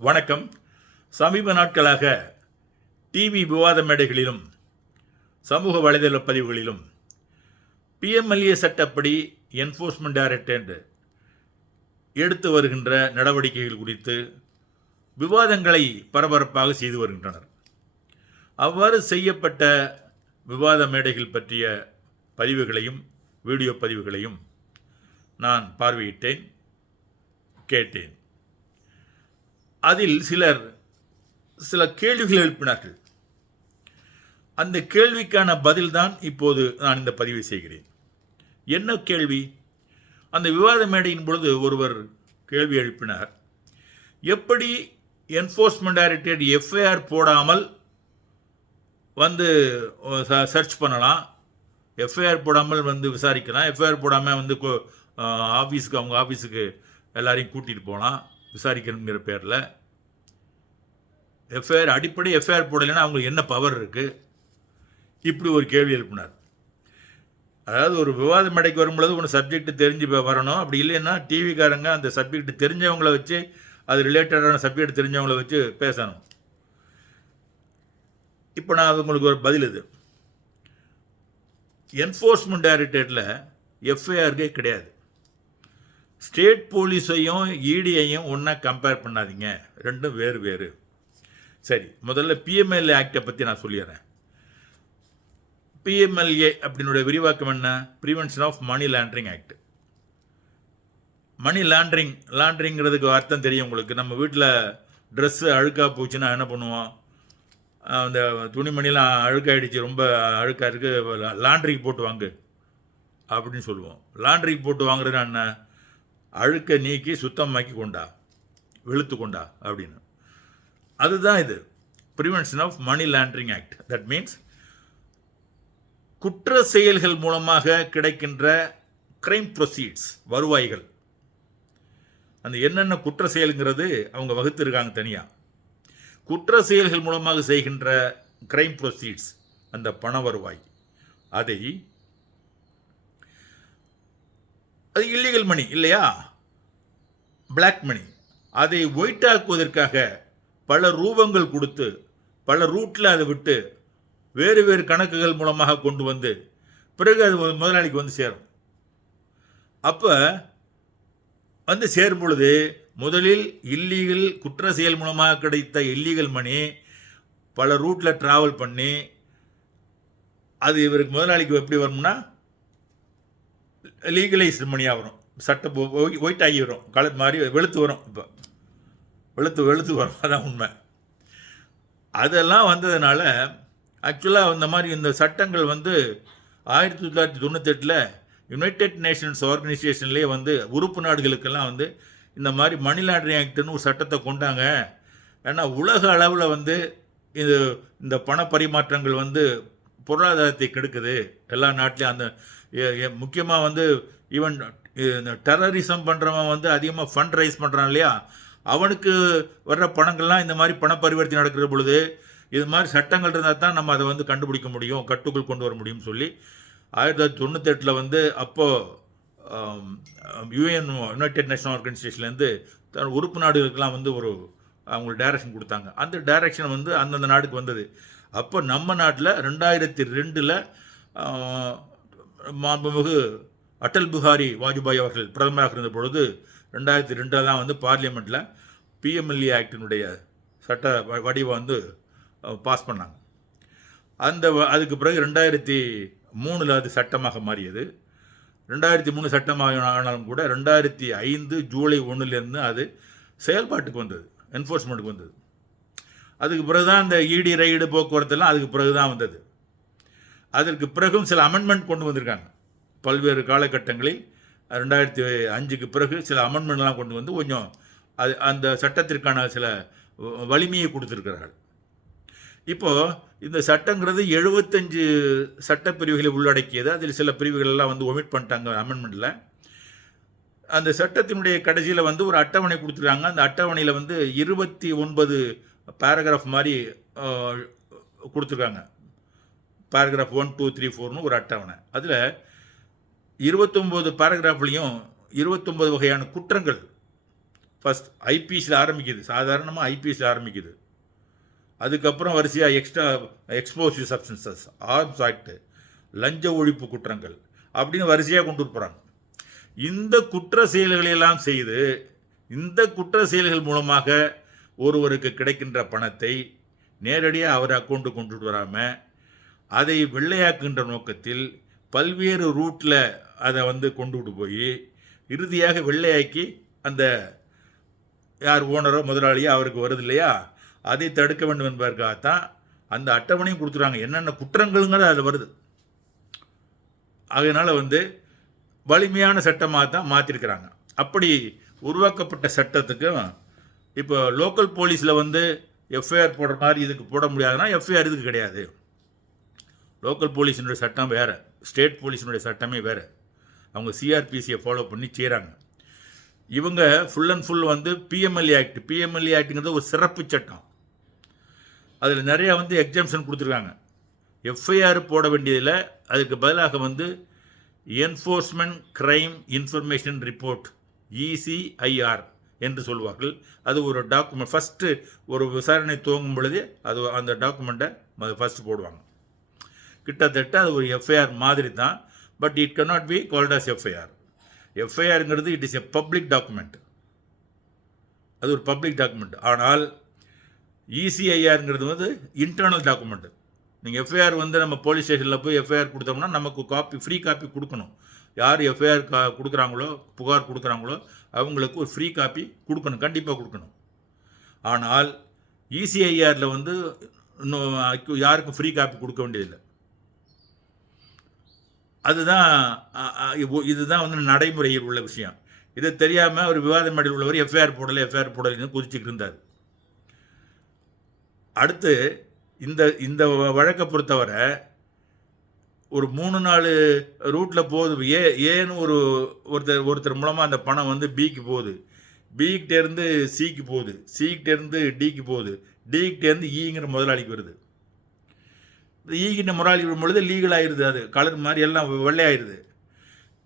வணக்கம். சமீப நாட்களாக டிவி விவாத மேடைகளிலும் சமூக வலைதள பதிவுகளிலும் பிஎம்எல்ஏ சட்டப்படி என்ஃபோர்ஸ்மெண்ட் டைரக்டரேட் எடுத்து வருகின்ற நடவடிக்கைகள் குறித்து விவாதங்களை பரபரப்பாக செய்து வருகின்றனர். அவ்வாறு செய்யப்பட்ட விவாத மேடைகள் பற்றிய பதிவுகளையும் வீடியோ பதிவுகளையும் நான் பார்வையிட்டேன் கேட்டேன். அதில் சிலர் சில கேள்விகள் எழுப்பினார்கள். அந்த கேள்விக்கான பதில்தான் இப்போது நான் இந்த பதிவை செய்கிறேன். என்ன கேள்வி? அந்த விவாத மேடையின் பொழுது ஒருவர் கேள்வி எழுப்பினார். எப்படி என்ஃபோர்ஸ்மெண்ட் டைரக்டரேட் எஃப்ஐஆர் போடாமல் வந்து சர்ச் பண்ணலாம்? எஃப்ஐஆர் போடாமல் வந்து விசாரிக்கலாம். எஃப்ஐஆர் போடாமல் வந்து ஆஃபீஸுக்கு அவங்க ஆஃபீஸுக்கு எல்லாரையும் கூட்டிகிட்டு போகலாம். விசாரிக்கணுங்கிற பேரில் எஃப்ஐஆர் அடிப்படை எஃப்ஐஆர் போடலைன்னா அவங்களுக்கு என்ன பவர் இருக்குது இப்படி ஒரு கேள்வி எழுப்பினார். அதாவது ஒரு விவாத மேடைக்கு வரும்பொழுது ஒன்று சப்ஜெக்ட் தெரிஞ்சு வரணும். அப்படி இல்லைன்னா டிவிக்காரங்க அந்த சப்ஜெக்ட் தெரிஞ்சவங்கள வச்சு அது ரிலேட்டடான சப்ஜெக்ட் தெரிஞ்சவங்கள வச்சு பேசணும். இப்போ நான் உங்களுக்கு ஒரு பதில் இது. என்ஃபோர்ஸ்மெண்ட் டைரக்டரேட்டில் எஃப்ஐஆர்கே கிடையாது. ஸ்டேட் போலீஸையும் இடியையும் ஒன்றா கம்பேர் பண்ணாதீங்க. ரெண்டும் வேறு வேறு. சரி முதல்ல பிஎம்எல்ஏ ஆக்டை பற்றி நான் சொல்லிடுறேன். பிஎம்எல்ஏ அப்படின்னுடைய விரிவாக்கம் என்ன? Prevention of money laundering act money laundering லாண்ட்ரிங்கிறதுக்கு அர்த்தம் தெரியும் உங்களுக்கு. நம்ம வீட்டில் ட்ரெஸ்ஸு அழுக்காக போச்சுன்னா என்ன பண்ணுவோம்? அந்த துணிமணிலாம் அழுக்காயிடுச்சு ரொம்ப அழுக்காக இருக்குது லாண்ட்ரிக்கு போட்டு வாங்கு. அப்படின்னு சொல்லுவோம். லாண்ட்ரிக்கு போட்டு வாங்குறது என்ன? அழுக்கை நீக்கி சுத்தமாக்கி கொண்டா வெளுத்து கொண்டா அப்படின்னு. அதுதான் இது. Prevention of money laundering act that means குற்ற செயல்கள் மூலமாக கிடைக்கின்ற கிரைம் ப்ரொசீட்ஸ் வருவாய்கள். அந்த என்னென்ன குற்ற செயலுங்கிறது அவங்க வகுத்திருக்காங்க தனியாக குற்ற செயல்கள் மூலமாக செய்கின்ற கிரைம் ப்ரொசீட்ஸ் அந்த பண வருவாய். அதை அது இல்லீகல் மணி இல்லையா? பிளாக் மணி அதை ஒயிட் ஆக்குவதற்காக பல ரூபங்கள் கொடுத்து பல ரூட்டில் அதை விட்டு வேறு வேறு கணக்குகள் மூலமாக கொண்டு வந்து பிறகு அது முதலாளிக்கு வந்து சேரும். அப்போ வந்து சேரும் பொழுது முதலில் இல்லீகல் குற்ற செயல் மூலமாக கிடைத்த இல்லீகல் மணி பல ரூட்டில் ட்ராவல் பண்ணி அது இவருக்கு முதலாளிக்கு எப்படி வரும்னா லீகலைஸ்டு மணியாக வரும். சட்டை ஒயிட் ஆகி வரும். கலர் மாதிரி வெளுத்து வரும் இப்போ. வெளுத்து வெளுத்து வரும். அதான் உண்மை. அதெல்லாம் வந்ததுனால ஆக்சுவலாக இந்த மாதிரி இந்த சட்டங்கள் வந்து ஆயிரத்தி தொள்ளாயிரத்தி தொண்ணூத்தெட்டில் யுனைடெட் நேஷன்ஸ் ஆர்கனைசேஷன்லேயே வந்து உறுப்பு நாடுகளுக்கெல்லாம் வந்து இந்த மாதிரி மணி லாண்டரிங் ஆக்ட்னு ஒரு சட்டத்தை கொண்டாங்க. ஏன்னா உலக அளவில் வந்து இது இந்த பண பரிமாற்றங்கள் வந்து பொருளாதாரத்தை கெடுக்குது. எல்லா நாட்டிலையும் அந்த முக்கியமாக வந்து ஈவன் இந்த டெரரிசம் பண்ணுறவன் வந்து அதிகமாக ஃபண்ட் ரைஸ் பண்ணுறான் இல்லையா? அவனுக்கு வர்ற பணங்கள்லாம் இந்த மாதிரி பண பரிவர்த்தனை நடக்கிற பொழுது இது மாதிரி சட்டங்கள் இருந்தால் தான் நம்ம அதை வந்து கண்டுபிடிக்க முடியும் கட்டுக்குள் கொண்டு வர முடியும்னு சொல்லி. ஆயிரத்தி தொள்ளாயிரத்தி தொண்ணூத்தெட்டில் வந்து அப்போது யூஎன் யுனைடெட் நேஷனல் ஆர்கனைசேஷன்லேருந்து தன் உறுப்பு நாடுகளுக்கெல்லாம் வந்து ஒரு அவங்களுக்கு டைரக்ஷன் கொடுத்தாங்க. அந்த டைரக்ஷன் வந்து அந்தந்த நாடுக்கு வந்தது. அப்போ நம்ம நாட்டில் ரெண்டாயிரத்தி ரெண்டில் மாண்புமிகு அடல் பிஹாரி வாஜ்பாய் அவர்கள் பிரதமராக இருந்த பொழுது ரெண்டாயிரத்தி ரெண்டில் தான் வந்து பார்லிமெண்ட்டில் பிஎம்எல்ஏ ஆக்டினுடைய சட்ட வ- வடிவம் வந்து பாஸ் பண்ணாங்க. அந்த வ- அதுக்கு பிறகு ரெண்டாயிரத்தி மூணில் அது சட்டமாக மாறியது. ரெண்டாயிரத்தி மூணு சட்டமாக ஆனாலும் கூட ரெண்டாயிரத்தி ஐந்து ஜூலை ஒன்றுலேருந்து அது செயல்பாட்டுக்கு வந்தது என்ஃபோர்ஸ்மெண்ட்டுக்கு வந்தது. அதுக்கு பிறகு தான் இந்த இடி ரைடு போக்குவரத்தெல்லாம் அதுக்கு பிறகு தான் வந்தது. அதற்கு பிறகும் சில அமெண்ட்மெண்ட் கொண்டு வந்திருக்காங்க. பல்வேறு காலகட்டங்களில் ரெண்டாயிரத்தி அஞ்சுக்கு பிறகு சில அமெண்ட்மெண்ட்லாம் கொண்டு வந்து கொஞ்சம் அது அந்த சட்டத்திற்கான சில வ- வலிமையை கொடுத்துருக்கிறார்கள். இப்போது இந்த சட்டங்கிறது எழுபத்தஞ்சு சட்டப்பிரிவுகளை உள்ளடக்கியது. அதில் சில பிரிவுகள் எல்லாம் வந்து ஒமிட் பண்ணிட்டாங்க அமெண்ட்மெண்ட்டில் அந்த சட்டத்தினுடைய கடைசியில் வந்து ஒரு அட்டவணை கொடுத்துருக்காங்க. அந்த அட்டவணையில் வந்து இருபத்தி ஒன்பது பேராகிராஃப் மாதிரி கொடுத்துருக்காங்க. பேராகிராஃப் ஒன் டூ த்ரீ ஃபோர்னு ஒரு அட்டவணை. அதில் இருபத்தொம்போது பேராகிராஃப்லேயும் இருபத்தொம்போது வகையான குற்றங்கள் ஃபஸ்ட் ஐபிஎஸ்சில் ஆரம்பிக்குது. சாதாரணமாக ஐபிஎஸ்சில் ஆரம்பிக்குது. அதுக்கப்புறம் வரிசையாக extra explosive substances arms act லஞ்ச ஒழிப்பு குற்றங்கள் அப்படின்னு வரிசையாக கொண்டு போகிறாங்க இந்த குற்ற செயல்களையெல்லாம் செய்து இந்த குற்ற செயல்கள் மூலமாக ஒருவருக்கு கிடைக்கின்ற பணத்தை நேரடியாக அவர் அக்கௌண்ட்டு கொண்டுட்டு வராமல் அதை வெள்ளையாக்குகின்ற நோக்கத்தில் பல்வேறு ரூட்டில் அதை வந்து கொண்டுட்டு போய் இறுதியாக வெள்ளையாக்கி அந்த யார் ஓனரோ முதலாளியோ அவருக்கு வருது இல்லையா? அதை தடுக்க வேண்டும் என்பதற்காகத்தான் அந்த அட்டவணையும் கொடுத்துருவாங்க என்னென்ன குற்றங்கள்ங்கிறது அதில் வருது. அதனால் வந்து வலிமையான சட்டமாக தான் மாற்றிருக்கிறாங்க அப்படி உருவாக்கப்பட்ட சட்டத்துக்கும் இப்போ லோக்கல் போலீஸில் வந்து எஃப்ஐஆர் போடுற மாதிரி இதுக்கு போட முடியாதுன்னா எஃப்ஐஆர் இதுக்கு கிடையாது. லோக்கல் போலீஸினுடைய சட்டம் வேறு. ஸ்டேட் போலீஸினுடைய சட்டமே வேறு. அவங்க சிஆர்பிசியை ஃபாலோ பண்ணி செய்கிறாங்க இவங்க ஃபுல் அண்ட் ஃபுல் வந்து பிஎம்எல்ஏ ஆக்ட் பிஎம்எல்ஏ ஆக்ட்டுங்கிறது ஒரு சிறப்பு சட்டம். அதில் நிறையா வந்து எக்ஸாம்ஷன் கொடுத்துருக்காங்க. எஃப்ஐஆர் போட வேண்டியதில் அதுக்கு பதிலாக வந்து enforcement crime information report ECIR என்று சொல்வார்கள். அது ஒரு டாக்குமெண்ட் ஃபஸ்ட்டு ஒரு விசாரணை துவங்கும் பொழுது அது அந்த டாக்குமெண்ட்டை ஃபஸ்ட்டு போடுவாங்க. கிட்டத்தட்ட அது ஒரு எஃப்ஐஆர் மாதிரி தான் but it cannot be called as FIR எஃப்ஐஆருங்கிறது it is a public document அது ஒரு பப்ளிக் டாக்குமெண்ட் ஆனால் இசிஐஆருங்கிறது வந்து இன்டர்னல் டாக்குமெண்ட் நீங்கள் எஃப்ஐஆர் வந்து நம்ம போலீஸ் ஸ்டேஷனில் போய் எஃப்ஐஆர் கொடுத்தோம்னா நமக்கு காப்பி ஃப்ரீ காப்பி கொடுக்கணும். யார் எஃப்ஐஆர் கா கொடுக்குறாங்களோ புகார் கொடுக்குறாங்களோ அவங்களுக்கு ஒரு ஃப்ரீ காப்பி கொடுக்கணும் கண்டிப்பாக கொடுக்கணும். ஆனால் இசிஐஆரில் வந்து இன்னும் யாருக்கும் ஃப்ரீ காப்பி கொடுக்க வேண்டியதில்லை. அதுதான் இதுதான் வந்து நடைமுறையில் உள்ள விஷயம். இதை தெரியாமல் ஒரு விவாத மேடையில் உள்ளவர் எஃப்ஐஆர் போடலை எஃப்ஐஆர் போடலைன்னு குதிச்சுட்டு இருந்தார். அடுத்து இந்த இந்த வழக்கை பொறுத்தவரை ஒரு மூணு நாலு ரூட்டில் போகுது. ஏ ஏன்னு ஒரு ஒருத்தர் ஒருத்தர் மூலமாக அந்த பணம் வந்து பிக்கு போகுது. பிக்கிட்டேருந்து சிக்கு போகுது. சிக்கிட்டேருந்து டிக்கு போகுது. டிக்கிட்டேருந்து ஈங்கிற e முதலாளிக்கு வருது. ஈகிட்ட முரளி விடும் பொழுது லீகல் ஆயிடுது அது. கலர் மாதிரி எல்லாம் வெள்ளையாயிருது.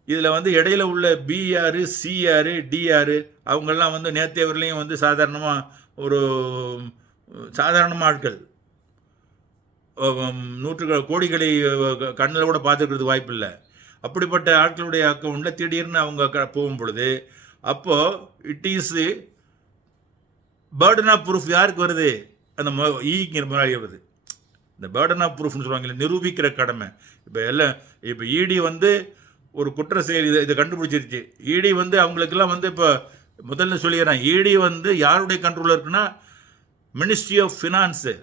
இதில் வந்து இடையில உள்ள பிஆர் சிஆர் டிஆர் அவங்கெல்லாம் வந்து நேத்தேவர்லேயும் வந்து சாதாரணமாக ஒரு சாதாரண ஆட்கள். நூற்று நூற்றுகள் கோடிகளை கண்ணில் கூட பார்த்துக்கிறதுக்கு வாய்ப்பு இல்லை. அப்படிப்பட்ட ஆட்களுடைய அக்கௌண்ட்டில் திடீர்னு அவங்க க போகும் பொழுது அப்போது it is burden of proof யாருக்கு வருது? அந்த மொ ஈங்கிற முதலாளி வருது இந்த பேர்டன் ஆஃப் ப்ரூஃப்னு சொல்லுவாங்க நிரூபிக்கிற கடமை. இப்போ எல்லாம் இப்போ இடி வந்து ஒரு குற்ற செயல் இதை இதை கண்டுபிடிச்சிருச்சு. இடி வந்து அவங்களுக்கெல்லாம் வந்து இப்போ முதல்ல சொல்லிடுறேன். இடி வந்து யாருடைய கண்ட்ரோலில் இருக்குன்னா ministry of finance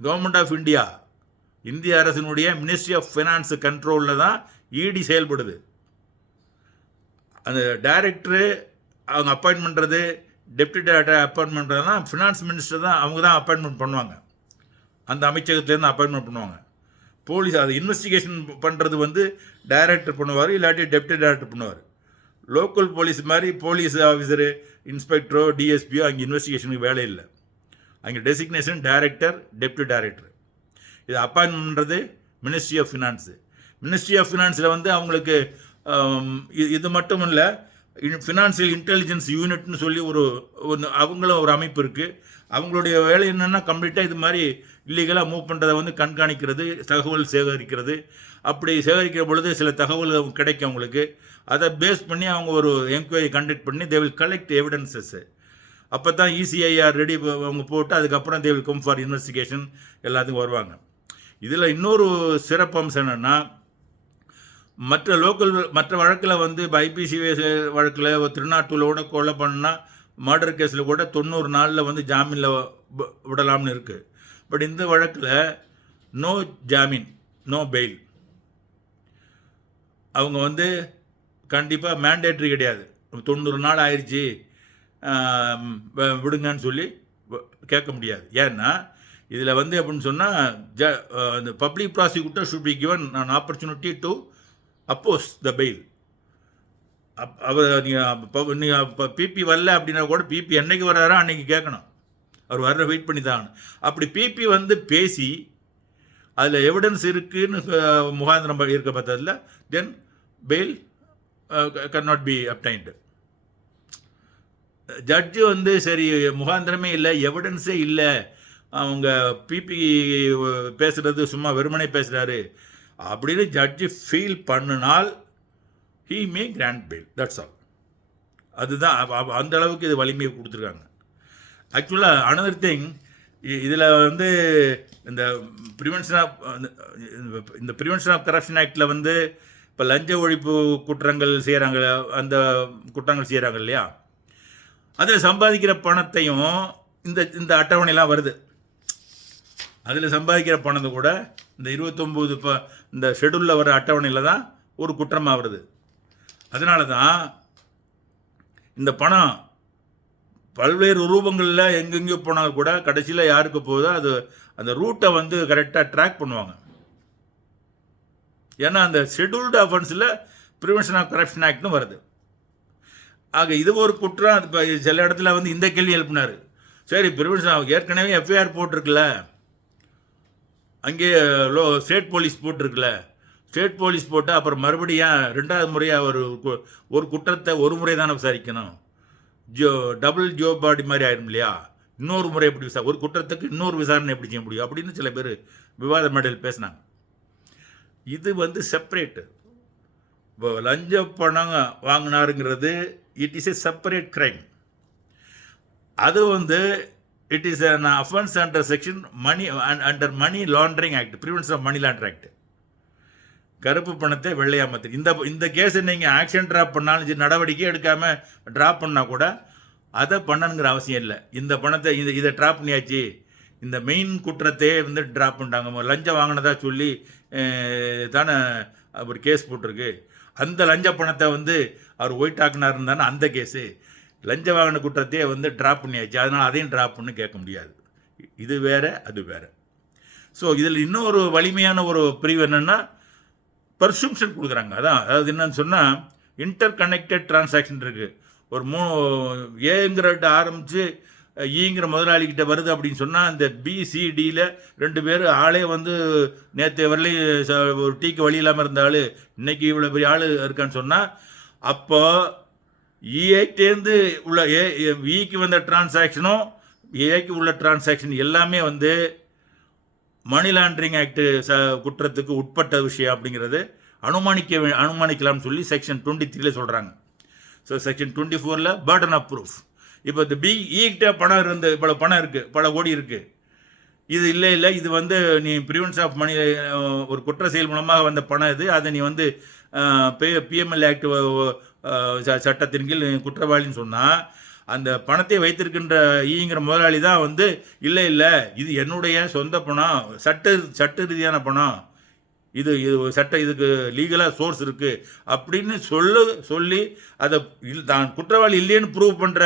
government of India இந்திய அரசினுடைய மினிஸ்ட்ரி ஆஃப் ஃபினான்ஸ் கண்ட்ரோலில் தான் இடி செயல்படுது. அந்த டைரக்டரு அவங்க அப்பாயின்ட் பண்ணுறது டெப்டி டைரக்டர் அப்பாயின்ட் பண்ணுறதுனா ஃபினான்ஸ் மினிஸ்டர் தான் அவங்க தான் அப்பாயின்மெண்ட் பண்ணுவாங்க. அந்த அமைச்சகத்துலேருந்து அப்பாயின்மெண்ட் பண்ணுவாங்க. போலீஸ் அது இன்வெஸ்டிகேஷன் பண்ணுறது வந்து டைரக்டர் பண்ணுவார் இல்லாட்டி டெப்டி டைரக்டர் பண்ணுவார். லோக்கல் போலீஸ் மாதிரி போலீஸ் ஆஃபீஸரு இன்ஸ்பெக்டரோ டிஎஸ்பியோ அங்கே இன்வெஸ்டிகேஷனுக்கு வேலை இல்லை. அங்கே டெசிக்னேஷன் டைரக்டர் டெப்டி டைரக்டர் இது அப்பாயின்மெண்ட்ன்றது பண்ணுறது ministry of finance ministry of ஃபினான்ஸில் வந்து அவங்களுக்கு இது மட்டும் இல்லை ஃபினான்சியல் இன்டெலிஜென்ஸ் யூனிட்னு சொல்லி ஒரு ஒன்று அவங்களும் ஒரு அமைப்பு இருக்குது அவங்களுடைய வேலை என்னென்னா கம்ப்ளீட்டாக இது மாதிரி இல்லீகலாக மூவ் பண்ணுறதை வந்து கண்காணிக்கிறது தகவல் சேகரிக்கிறது. அப்படி சேகரிக்கிற பொழுது சில தகவல் கிடைக்கும் அவங்களுக்கு அதை பேஸ் பண்ணி அவங்க ஒரு என்கொயரி கண்டக்ட் பண்ணி தே வில் கலெக்ட் எவிடன்சஸ்ஸு அப்போ தான் இசிஐஆர் ரெடி அவங்க போட்டு அதுக்கப்புறம் they will come for investigation எல்லாத்துக்கும் வருவாங்க. இதில் இன்னொரு சிறப்பு அம்சம் என்னென்னா மற்ற லோக்கல் மற்ற வழக்கில் வந்து இப்போ ஐபிசி வழக்கில் திருநாட்டூரோட கொலை பண்ணால் மர்டர் கேஸில் கூட தொண்ணூறு நாளில் வந்து ஜாமீனில் விடலாம்னு இருக்குது பட் இந்த வழக்கில் நோ ஜாமீன் நோ பெயில் அவங்க வந்து கண்டிப்பாக மேண்டேட்ரி கிடையாது. தொண்ணூறு நாள் ஆயிடுச்சு விடுங்கன்னு சொல்லி கேட்க முடியாது. ஏன்னா இதில் வந்து அப்படின்னு சொன்னால் ஜ அந்த public prosecutor should be given an opportunity to oppose the bail அப் அவர் நீங்கள் நீங்கள் இப்போ பிபி வரல அப்படின்னா கூட பிபி என்னைக்கு வர்றாரோ அன்றைக்கி கேட்கணும். அவர் வர்ற வெயிட் பண்ணி தான் அப்படி பிபி வந்து பேசி அதில் எவிடன்ஸ் இருக்குன்னு முகாந்திரம் ப- இருக்க பார்த்ததில் then bail can not be obtained judge வந்து சரி முகாந்திரமே இல்லை எவிடன்ஸே இல்லை. அவங்க பிபி பேசுகிறது சும்மா வெறுமனே பேசுகிறாரு அப்படின்னு ஜட்ஜு ஃபீல் பண்ணினால் he may grant bail that's all அதுதான் அந்த அளவுக்கு இது வலிமையை கொடுத்துருக்காங்க. ஆக்சுவலாக அனதர் திங் இதில் வந்து இந்த ப்ரிவென்ஷன் ஆஃப் இந்த ப்ரிவென்ஷன் ஆஃப் கரப்ஷன் ஆக்டில் வந்து இப்போ லஞ்ச ஒழிப்பு குற்றங்கள் செய்கிறாங்க அந்த குற்றங்கள் செய்கிறாங்க இல்லையா? அதில் சம்பாதிக்கிற பணத்தையும் இந்த இந்த அட்டவணைலாம் வருது. அதில் சம்பாதிக்கிற பணத்தை கூட இந்த இருபத்தொம்போது இப்போ இந்த ஷெடியூலில் வர அட்டவணையில் தான் ஒரு குற்றமாக வருது. அதனால தான் இந்த பணம் பல்வேறு ரூபங்களில் எங்கெங்கேயோ போனாலும் கூட கடைசியில் யாருக்கு போகுதோ அது அந்த ரூட்டை வந்து கரெக்டாக ட்ராக் பண்ணுவாங்க. ஏன்னா அந்த ஷெட்யூல்டு அஃபென்ஸில் ப்ரிவென்ஷன் ஆஃப் கரப்ஷன் ஆக்ட்னு வருது. ஆக இது ஒரு குற்றம். இப்போ சில இடத்துல வந்து இந்த கேள்வி எழுப்பினார். சரி ப்ரிவென்ஷன் ஏற்கனவே எஃப்ஐஆர் போட்டிருக்குல்ல. அங்கே லோ ஸ்டேட் போலீஸ் போட்டிருக்குல்ல. ஸ்டேட் போலீஸ் போட்டு அப்புறம் மறுபடியும் ரெண்டாவது முறையாக ஒரு கு- ஒரு குற்றத்தை ஒரு முறை தானே விசாரிக்கணும். ஜோ டபுள் ஜோ பாடி மாதிரி ஆயிரும் இல்லையா? இன்னொரு முறை எப்படி விசா ஒரு குற்றத்துக்கு இன்னொரு விசாரணை எப்படி செய்ய முடியும்? அப்படின்னு சில பேர் விவாத மேடையில் பேசினாங்க. இது வந்து செப்பரேட்டு இப்போ லஞ்ச பணம் வாங்கினாருங்கிறது it is a separate crime அது வந்து it is an offense under section money under money laundering act prevention of money launder act கருப்பு பணத்தை வெள்ளையாக வெள்ளையாமத்து இந்த இந்த கேஸை நீங்கள் ஆக்ஷன் ட்ராப் பண்ணாலும் நடவடிக்கை எடுக்காமல் ட்ராப் பண்ணால் கூட அதை பண்ணணுங்கிற அவசியம் இல்லை. இந்த பணத்தை இந்த இதை ட்ராப் பண்ணியாச்சு. இந்த மெயின் குற்றத்தையே வந்து ட்ராப் பண்ணிட்டாங்க. லஞ்சம் வாங்கினதா சொல்லி தானே ஒரு கேஸ் போட்டிருக்கு. அந்த லஞ்ச பணத்தை வந்து அவர் ஒயிட் ஆக்கினார் தானே அந்த கேஸு லஞ்ச வாங்கின குற்றத்தையே வந்து ட்ராப் பண்ணியாச்சு. அதனால் அதையும் ட்ராப் பண்ணு கேட்க முடியாது. இது வேறு அது வேற. ஸோ இதில் இன்னொரு வலிமையான ஒரு பிரிவு என்னென்னா பர்சூம்ஷன் கொடுக்குறாங்க. அதான் அதாவது என்னன்னு சொன்னால் இன்டர் கனெக்டட் டிரான்சாக்ஷன் இருக்குது ஒரு மூ ஏங்கிறட்ட ஆரம்பித்து ஈங்கிற e முதலாளிகிட்ட வருது அப்படின்னு சொன்னால் இந்த பிசிடியில் ரெண்டு பேர் ஆளே வந்து நேற்று வரலையும் ச- ஒரு டீக்கு வழி இல்லாமல் இருந்த ஆள் இன்றைக்கி இவ்வளோ பெரிய ஆள் இருக்கான்னு சொன்னால் அப்போ e இஏட்டேருந்து உள்ள ஏ விக்கு e, வந்த டிரான்சாக்ஷனும் ஏக்கு உள்ள டிரான்சாக்ஷன் எல்லாமே வந்து மணி லாண்டரிங் ஆக்ட் ச குற்றத்துக்கு உட்பட்ட விஷயம் அப்படிங்கிறது அனுமானிக்க அனுமானிக்கலாம்னு சொல்லி செக்ஷன் டுவெண்ட்டி த்ரீல சொல்கிறாங்க ஸோ செக்ஷன் டுவெண்ட்டி ஃபோரில் பேர்டன் ஆஃப் ப்ரூஃப் இப்போ இந்த பி ஈகிட்ட e பணம் இருந்து பல பணம் இருக்குது பல கோடி இருக்குது இது இல்லை இல்லை இது வந்து நீ ப்ரிவென்ஸ் ஆஃப் மணி ஒரு குற்ற செயல் மூலமாக வந்த பணம் இது. அதை நீ வந்து பிஎம்எல் ஆக்ட் சட்டத்தின் கீழ் நீ குற்றவாளின்னு சொன்னால் அந்த பணத்தை வைத்திருக்கின்ற ஈங்கிற முதலாளி தான் வந்து இல்லை இல்லை இது என்னுடைய சொந்த பணம் சட்ட சட்ட ரீதியான பணம். இது இது சட்ட இதுக்கு லீகலாக சோர்ஸ் இருக்குது அப்படின்னு சொல்லு சொல்லி அதை தான் குற்றவாளி இல்லைன்னு ப்ரூவ் பண்ணுற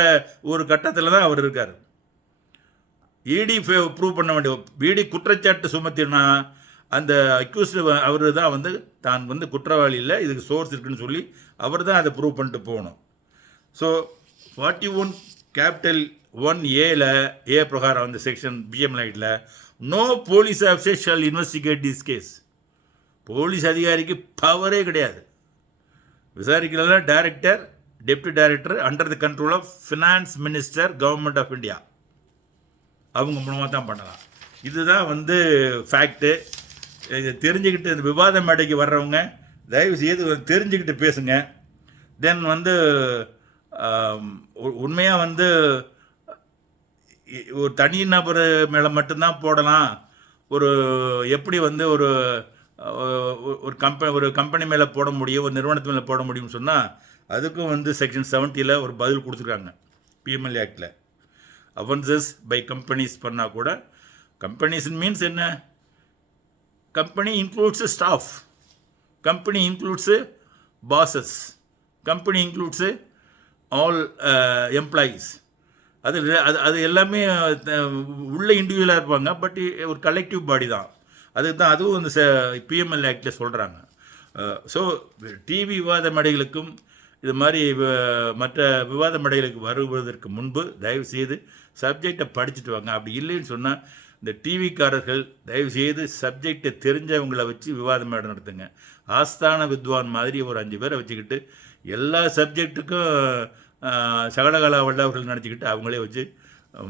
ஒரு கட்டத்தில் தான் அவர் இருக்கார். இடி ப்ரூவ் பண்ண வேண்டிய இடி குற்றச்சாட்டு சுமத்தினா அந்த அக்யூஸ்டு அவர் தான் வந்து தான் வந்து குற்றவாளி இல்லை இதுக்கு சோர்ஸ் இருக்குன்னு சொல்லி அவர் தான் அதை ப்ரூவ் பண்ணிட்டு போகணும். So forty one capital one ஏல ஏ பிரகாரம் அந்த செக்ஷன் பிஎம் லைட்டில் no police officer shall investigate this case police அதிகாரிக்கு பவரே கிடையாது. விசாரிக்கிறதுல director deputy director under the control of finance minister government of India அவங்க மூலமாக தான் பண்ணலாம். இதுதான் வந்து ஃபேக்ட்டு இதை தெரிஞ்சுக்கிட்டு இந்த விவாத மேடைக்கு வர்றவங்க தயவு செய்து தெரிஞ்சுக்கிட்டு பேசுங்க. தென் வந்து உண்மையாக வந்து ஒரு தனி நபர் மேலே மட்டும்தான் போடலாம். ஒரு எப்படி வந்து ஒரு ஒரு கம்பெனி ஒரு கம்பெனி மேலே போட முடியும் ஒரு நிறுவனத்து மேலே போட முடியும்னு சொன்னால் அதுக்கும் வந்து செக்ஷன் செவன்ட்டியில் ஒரு பதில் கொடுத்துருக்காங்க பிஎம்எல்ஏ ஆக்டில் அவன்சஸ் பை கம்பெனிஸ் பண்ணால் கூட கம்பெனிஸ் மீன்ஸ் என்ன? Company includes staff company includes bosses company includes all employees uh, அது அது அது எல்லாமே உள்ளே உள்ள இண்டிவிஜுவலாக இருப்பாங்க பட் ஒரு கலெக்டிவ் பாடி தான். அதுக்கு தான் அதுவும் இந்த பிஎம்எல் ஆக்டில் சொல்கிறாங்க ஸோ டிவி விவாத மேடைகளுக்கும் இது மாதிரி வ- மற்ற விவாத மேடைகளுக்கு வருவதற்கு முன்பு தயவுசெய்து சப்ஜெக்டை படிச்சுட்டு வாங்க. அப்படி இல்லைன்னு சொன்னால் இந்த டிவிக்காரர்கள் தயவு செய்து சப்ஜெக்டை தெரிஞ்சவங்கள வச்சு விவாத மேடை நடத்துங்க. ஆஸ்தான வித்வான் மாதிரி ஒரு அஞ்சு பேரை வச்சுக்கிட்டு எல்லா சப்ஜெக்ட்டுக்கும் சகலகலா வல்லவர்கள் நினச்சிக்கிட்டு அவங்களே வச்சு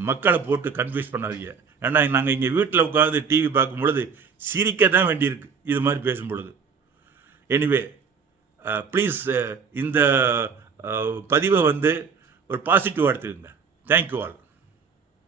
மக்களை போட்டு கன்ஃபியூஸ் பண்ணாதீங்க. ஏன்னா நாங்கள் இங்கே வீட்டில் உட்காந்து டிவி பார்க்கும் பொழுது சிரிக்க தான் வேண்டியிருக்கு இது மாதிரி பேசும் பொழுது எனிவே ப்ளீஸ் இந்த பதிவை வந்து ஒரு பாசிட்டிவாக எடுத்துக்கோங்க. Thank you all